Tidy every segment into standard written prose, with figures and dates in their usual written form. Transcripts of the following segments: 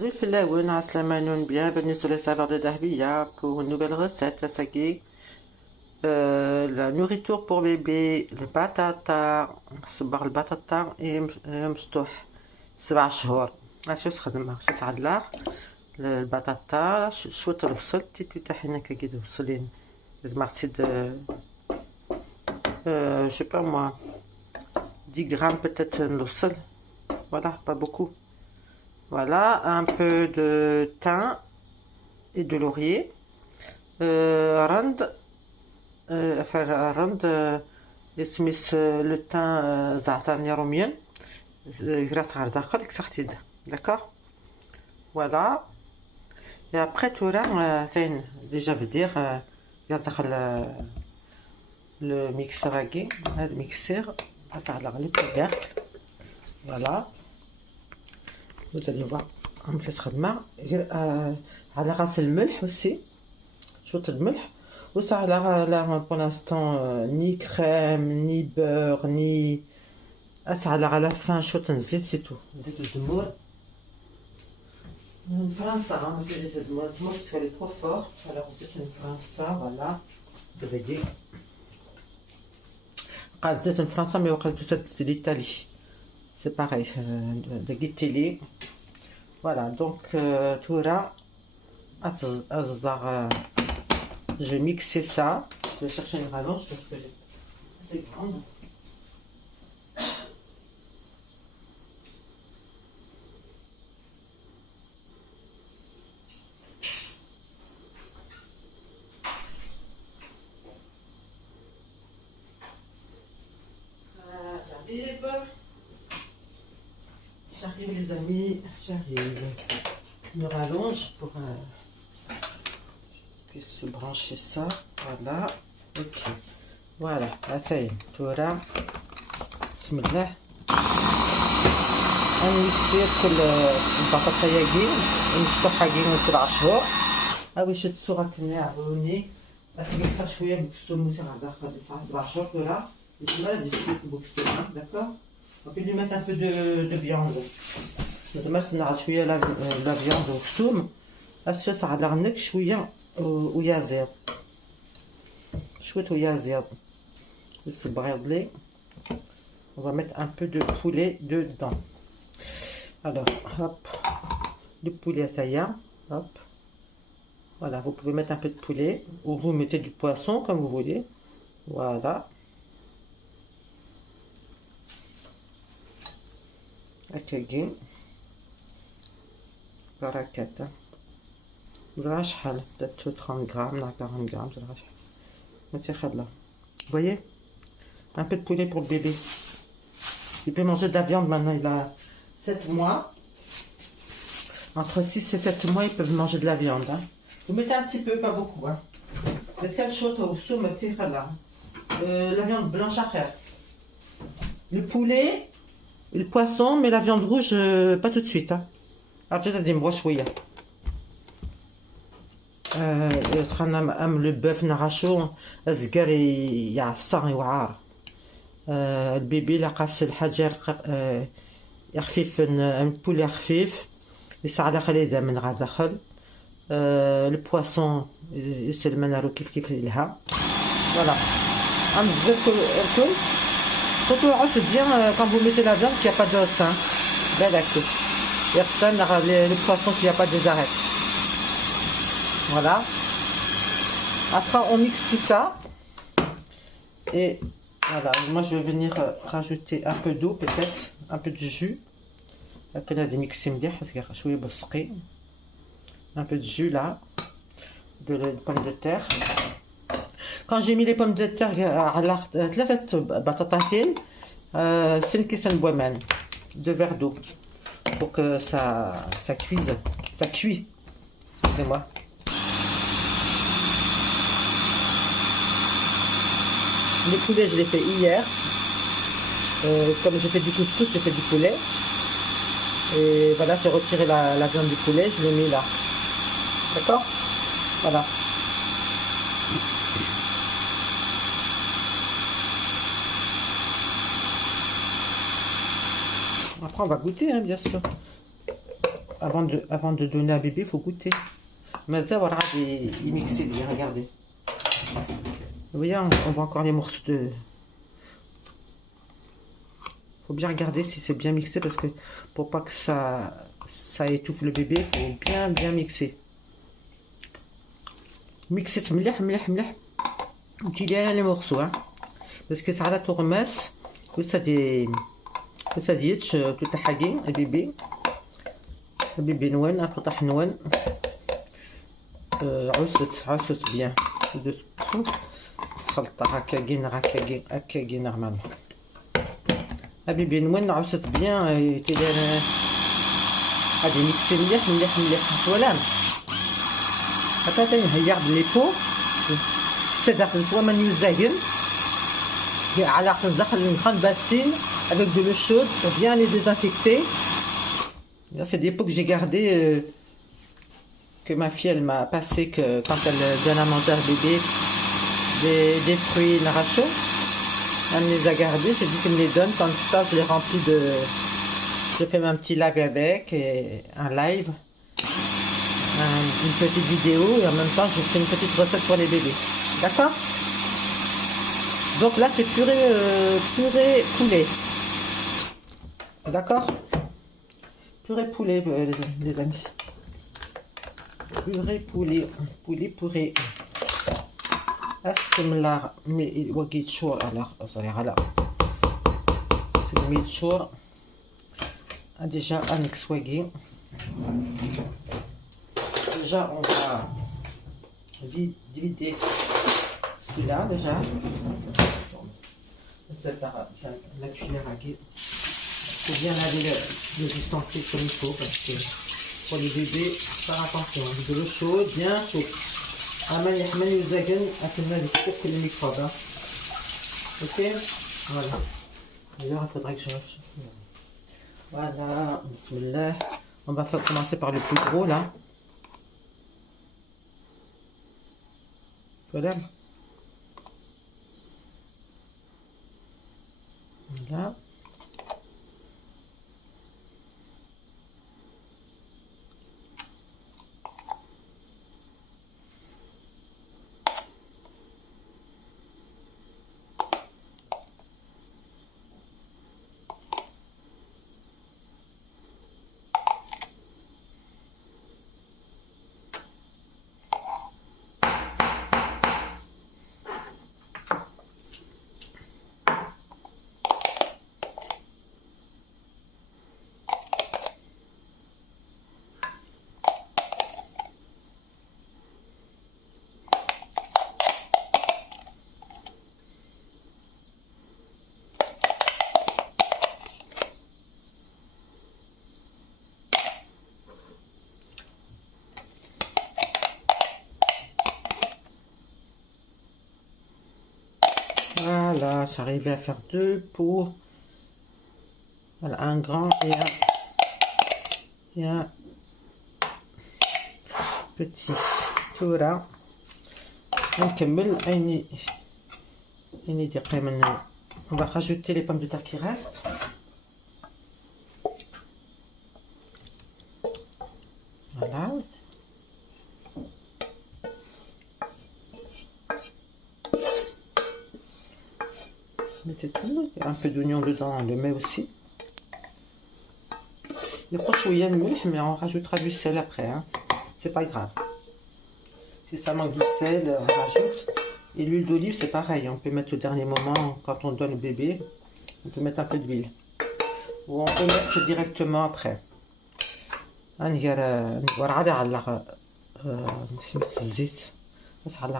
Zul Filaoun, Aslamanoun, bienvenue sur les saveurs de Dahbiya pour une nouvelle recette. Ça y est, la nourriture pour bébé, le batata, صبار البطاطا مفتوح 7 شهور. شو تخدم شو تعدلار البطاطا شوية البصل تيتو طحينة كي البصلين لازم تزيد je sais pas moi 10 grammes peut-être de sel, voilà, pas beaucoup. Voilà, un peu de thym et de laurier. رند رند يسميس le thym زعتر روميان يقرات على داخل كسختيد d'accord. Voilà, et après tout là déjà veut dire يدخل le mixeur هاكي هذا ميكسير بس على غلي couvercle. Voilà, vous allez voir كيفاش خدمه على راس الملح aussi شويه الملح وصح على pour l'instant ni crème ni beurre ni على fin شويه الزيت سيتو زيت الزمور من فرنسا ماشي زيت الزمور مش تخلي trop fort alors زيت من فرنسا voilà ça veut dire قال زيت من فرنسا مي وقت زيت الإيطالي c'est pareil de Guitili. Voilà, donc tout là je vais mixer ça. Je vais chercher une rallonge parce que c'est grande. J'arrive les amis, j'arrive. Une rallonge pour puisse se brancher ça, voilà, ok, voilà, là ça y est, tout là, bismillah, نميكسي كل البطاطا ياكين ونفتحها كين 7 شهور. هاوي شد الصورة كنا عاوني بس نكسر شوية بكسوم موسي على داخل 7 شهور tout là, et puis là des petites bouxons, d'accord. On peut lui mettre un peu de viande. لازم نسمع شوية لا viande وكسوم أساس على غنك شوية ويا زيض شوية ويا زيض يصبغ. On va mettre un peu de poulet dedans. Alors hop, du poulet ça y est, hop. Voilà, vous pouvez mettre un peu de poulet ou vous mettez du poisson comme vous voulez. Voilà. هكاكي بركات زرا شحال peut-être 30 grammes لا 40 grammes زرا شحال ماشي خلا. Vous voyez, un peu de poulet pour le bébé. Il peut manger de la viande maintenant, il a 7 mois. Entre 6 et 7 mois, ils peuvent manger de la viande, hein. Vous mettez un petit peu, pas beaucoup, hein. Quelle chose au soum, c'est là. La viande blanche à faire. Le poulet, le poisson, mais la viande rouge, pas tout de suite, hein. Alors, je te dis, moi, chouïa. Le bœuf نرشو الزقار يعصر يوعر. البيبي لقاس الحجر خفيف البولي خفيف يسعى داخل يدا من غا داخل. البواسون يسلم نارو كيف لها. فوالا عم بزاف الكل. Surtout bien quand vous mettez la viande qu'il n'y a pas d'os, hein. Personne le poisson qu'il n'y a pas des arêtes. Voilà. Après on mixe tout ça. Et voilà, moi je vais venir rajouter un peu d'eau peut-être, un peu de jus. Un peu de jus là, de pommes de terre. Quand j'ai mis les pommes de terre à ثلاثة بطاطين سنكسن بومان 2 verres d'eau pour que ça cuise, ça cuit. Excusez-moi. Les poulets je les fais hier. Comme j'ai fait du couscous, j'ai fait du poulet. Et voilà, j'ai retiré la viande du poulet, je l'ai mis là. D'accord? Voilà. Après, on va goûter, hein, bien sûr. avant de donner à bébé, il faut goûter. Mais ça, voilà, il mixait bien, regardez. Vous voyez, on voit encore les morceaux de... Faut bien regarder si c'est bien mixé parce que pour pas que ça étouffe le bébé, il faut bien mixer. Mixer مليح مليح وتيلي les morceaux hein. Parce que ça la tourmesse que ça ديتش تتحقي البيبي نوان تطح نوان عست bien خلطة هكاكي نورمالمون بيبي نوان عست bien تيدير غادي ميكسي مليح ولا حتى تنهير لي بو c'est-à-dire soit manu zagen على تنزخ une grande bassine avec de l'eau chaude pour bien les désinfecter. Là c'est des pots que j'ai gardés que ma fille elle m'a passé que quand elle donne à manger à bébé des fruits narachos, elle me les a gardés, j'ai dit qu'elle me les donne, comme ça je les remplis de, je fais un petit live avec et un live, une petite vidéo et en même temps je fais une petite recette pour les bébés, d'accord? Donc là c'est purée poulet, d'accord? Purée poulet les amis. Purée poulet. أسكم لا وقيت شهور على مية شهور déjà annex waggy. Déjà on va vider celui-là déjà. La cuillère à gué. Il faut bien laver les ustensiles comme il faut parce que pour les bébés, faire attention, de l'eau chaude, bien chaud. أما يحمل يزاجن أكلنا لكتب كل الميكروبes. Ok, voilà. D'ailleurs, il faudrait que je... Voilà, bismillah. On va commencer par le plus gros là. Voilà. Voilà. Voilà, j'arrivais à faire deux pots. Voilà, un grand et un petit. Tout là. On va rajouter les pommes de terre qui restent. Voilà. Mettez tout. Il y a un peu d'oignon dedans, on le met aussi. Mais on rajoutera du sel après. Hein. C'est pas grave. Si ça manque du sel, on rajoute. Et l'huile d'olive, c'est pareil. On peut mettre au dernier moment, quand on donne au bébé, on peut mettre un peu d'huile. Ou on peut mettre directement après.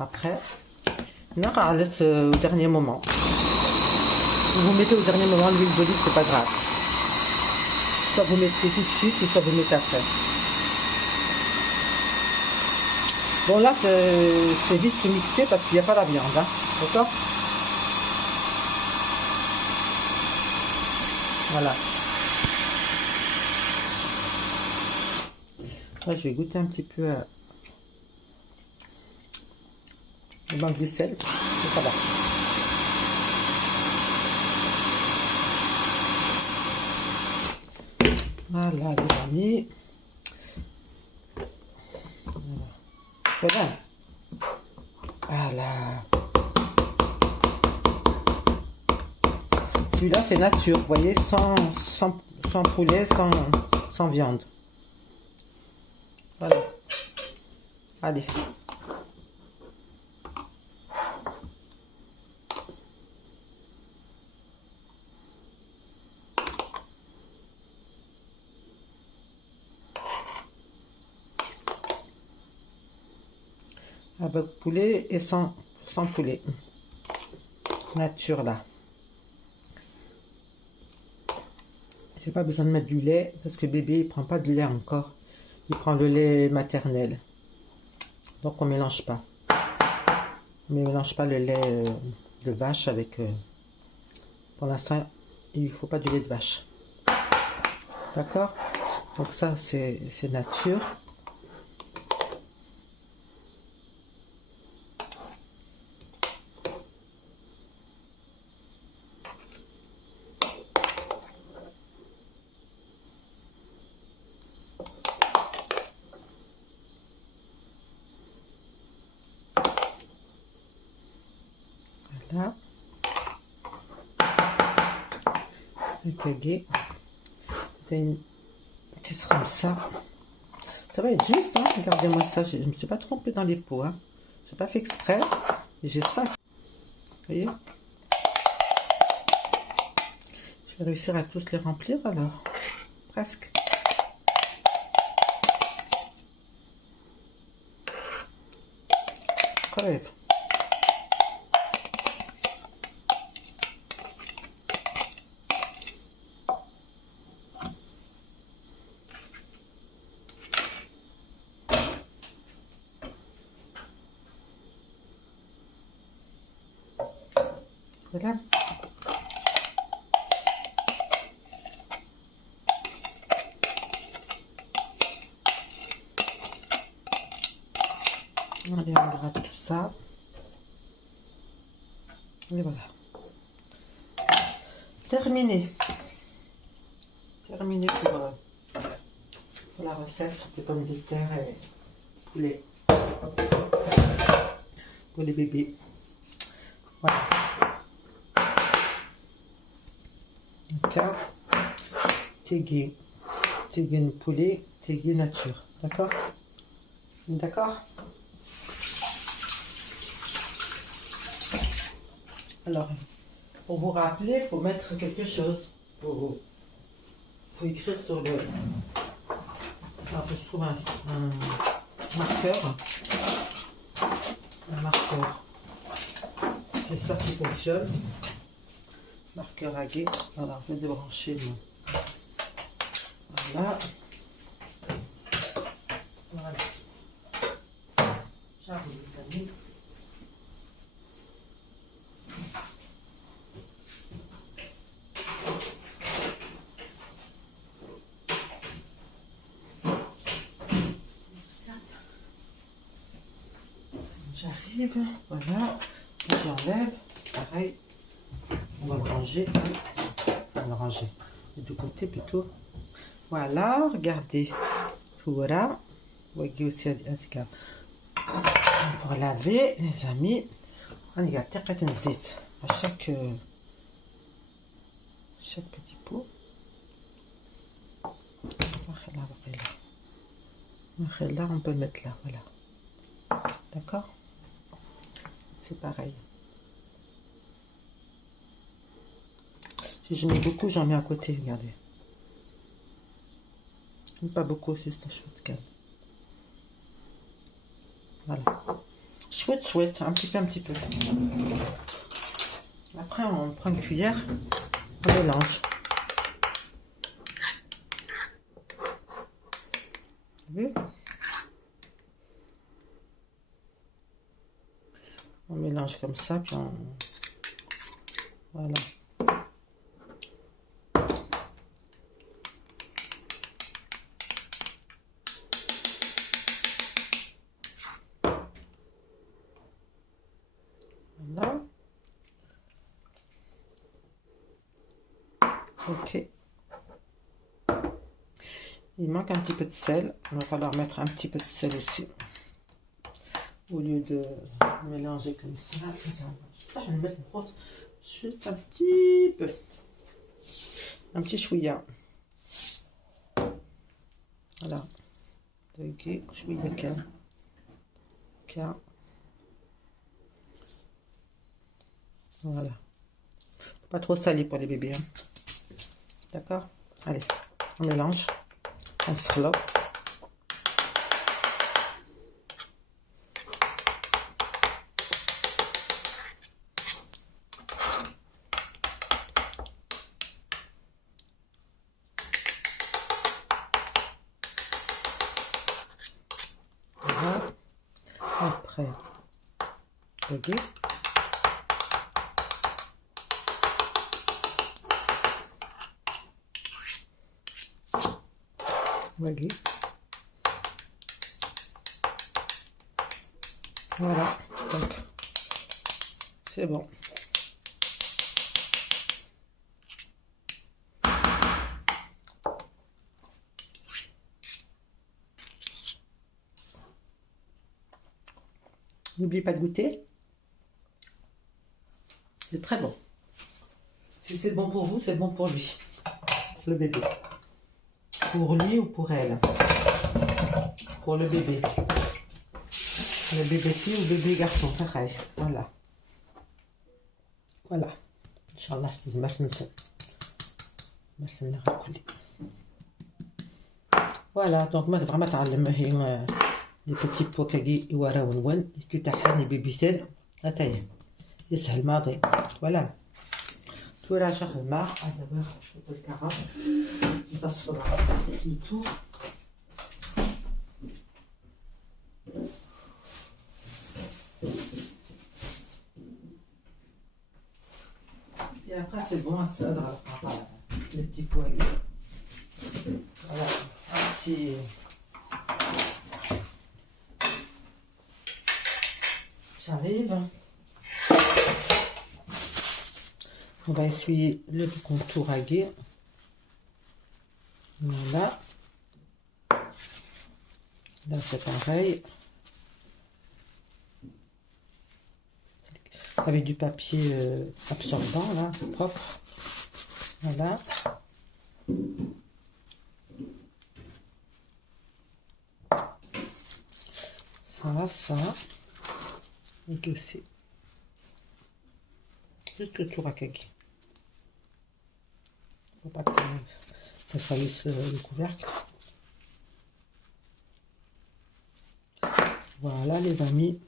Après. Au dernier moment. Vous mettez au dernier moment l'huile d'olive, c'est pas grave. Soit vous mettez tout de suite, ou soit vous mettez après. Bon là, c'est vite mixé parce qu'il n'y a pas la viande, hein. D'accord? Voilà. Là, je vais goûter un petit peu le manque du sel. Ça va. Voilà les amis, Voilà. Voilà. Celui-là, c'est nature, vous voyez, sans poulet, sans viande. Voilà. Allez. Avec poulet et sans poulet. Nature, là. J'ai pas besoin de mettre du lait parce que bébé il prend pas de lait encore. Il prend le lait maternel. Donc on mélange pas. On mélange pas le lait de vache avec... pour l'instant, il faut pas du lait de vache. D'accord? Donc ça c'est nature. Voilà. Le kagé. C'est une petite comme ça. Ça va être juste, hein? Regardez-moi ça. Je ne me suis pas trompée dans les pots. Hein? Je n'ai pas fait exprès. J'ai 5. Vous voyez? Je vais réussir à tous les remplir alors. Presque. Crève. Voilà. Allez, on gratte tout ça. Et voilà. Terminé. Terminé pour la recette de pommes de terre et poulet. Pour les bébés. Voilà. D'accord. Tégé poulet, tégé nature. D'accord? D'accord? Alors, pour vous rappeler, il faut mettre quelque chose. Faut écrire sur le... Alors, je trouve un marqueur. Un marqueur. J'espère qu'il fonctionne. Marqueur à guet. Alors, je vais débrancher mon... Voilà. Voilà. J'arrive, les amis. J'arrive, voilà, j'enlève, pareil, on va le ranger, enfin le ranger, du côté plutôt, voilà, regardez, voilà, vous voyez aussi pour laver, les amis, on y a à chaque petit pot, là, on peut le mettre là, voilà, d'accord. C'est pareil. Si je mets beaucoup, j'en mets à côté, regardez. Pas beaucoup, c'est cette chouette. Voilà. Chouette, un petit peu. Après, on prend une cuillère, on mélange. Vous voyez ? On mélange comme ça, puis on... Voilà. Voilà. Ok. Il manque un petit peu de sel. Il va falloir mettre un petit peu de sel aussi. au lieu de mélanger comme ça. Je vais mettre juste un petit peu. Un petit chouïa. Voilà. Ok, chouïa de voilà. Pas trop salé pour les bébés. Hein. D'accord? Allez, on mélange. On se reloque. Voilà. Après, ok. Voyez. Voilà, donc c'est bon. N'oubliez pas de goûter. C'est très bon. Si c'est bon pour vous, c'est bon pour lui, le bébé. Pour lui ou pour elle. Pour le bébé. Le bébé fille ou bébé garçon, pareil. Voilà. Voilà. Inch'Allah, je ما ننسى. ما نسى. Voilà, donc moi vraiment تعلم هي les petits pots كي يوراون يستحن بيبيسين أتاي يسهل ماضي. Voilà. Tout là شهر الماء هذا بقى الكرات تصفر tout. Et après c'est bon à ça voilà, les petits pois. Voilà, un petit. J'arrive. On va essuyer le contour à gué. Voilà. Là c'est pareil. Avec du papier absorbant là, propre. Voilà. Ça. Et aussi. Juste autour à kaki. Faut pas que ça salisse le couvercle. Voilà les amis.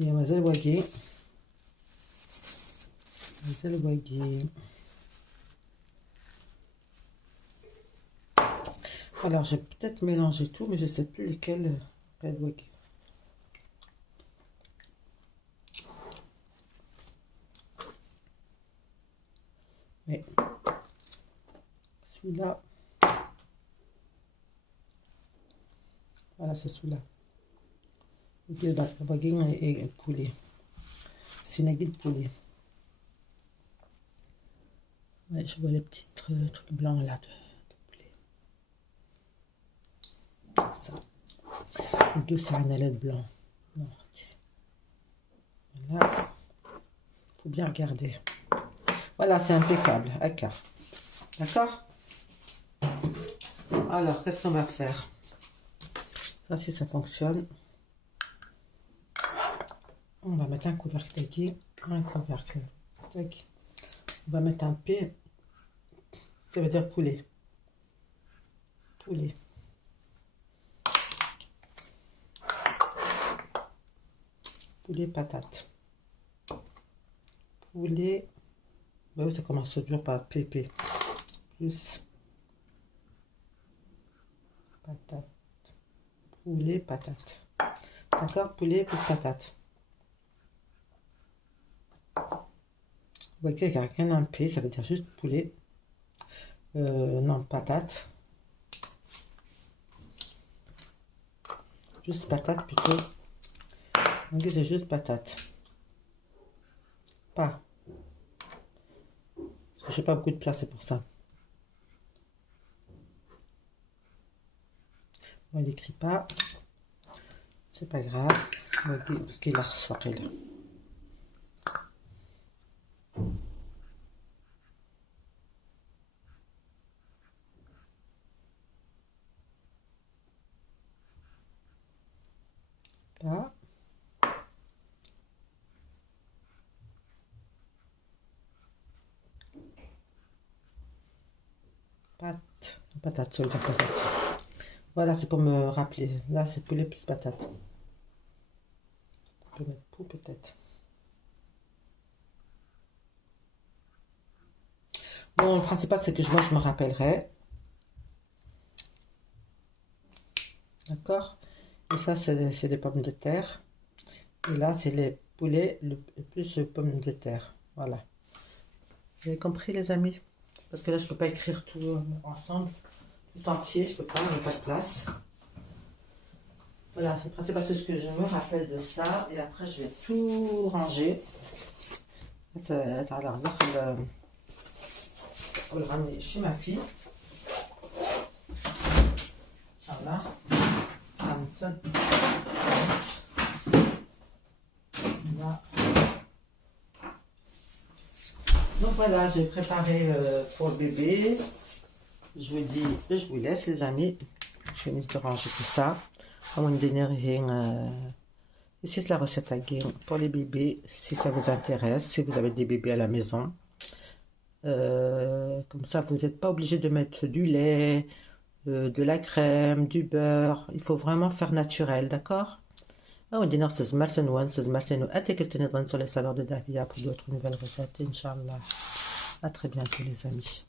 Et on va le alors j'ai peut-être mélangé tout, mais je sais plus lesquels wagyu. Mais celui-là, voilà, c'est celui-là. Le wagyu et poulet. Sinagui de poulet. Ouais, je vois les petits trucs blancs là de poulet. Ça. Et c'est un alette blanc. Voilà. Faut bien regarder. Voilà, c'est impeccable. D'accord? Alors, qu'est-ce qu'on va faire? Ça, si ça fonctionne. On va mettre un couvercle ici. Un couvercle. On va mettre un P. Ça veut dire poulet. Poulet. Poulet patate. Poulet. Ben oui, ça commence toujours par PP. Plus patate. Poulet patate. D'accord? Poulet plus patate. Vous voyez qu'il n'y a rien un P, ça veut dire juste poulet. Non, patate. Juste patate plutôt. Donc c'est juste patate. Pas. Parce que j'ai pas beaucoup de place, c'est pour ça. On n'écrit pas. c'est pas grave. Parce qu'il a ressorti là. Là. Patate, sur la patate. Voilà, c'est pour me rappeler. Là, c'est poulet plus patate. On peut mettre tout peut-être. Bon, le principal, c'est que moi, je me rappellerai. D'accord? Et ça, c'est les pommes de terre. Et là, c'est les poulets plus pommes de terre. Voilà. Vous avez compris, les amis? Parce que là, je peux pas écrire tout ensemble. Tout entier, je peux pas, il n'y a pas de place. Voilà, c'est le principal, c'est ce que je me rappelle de ça. Et après, je vais tout ranger. Alors, on le ramener chez ma fille. Voilà. Voilà. Donc voilà, j'ai préparé pour le bébé. Je vous dis, je vous laisse les amis. Je finis de ranger tout ça. On va ici c'est la recette à game pour les bébés, si ça vous intéresse, si vous avez des bébés à la maison. Comme ça, vous n'êtes pas obligé de mettre du lait, de la crème, du beurre. Il faut vraiment faire naturel, d'accord? On dit non, c'est sur les saveurs de Davia pour d'autres nouvelles recettes, Inch'Allah. À très bientôt les amis.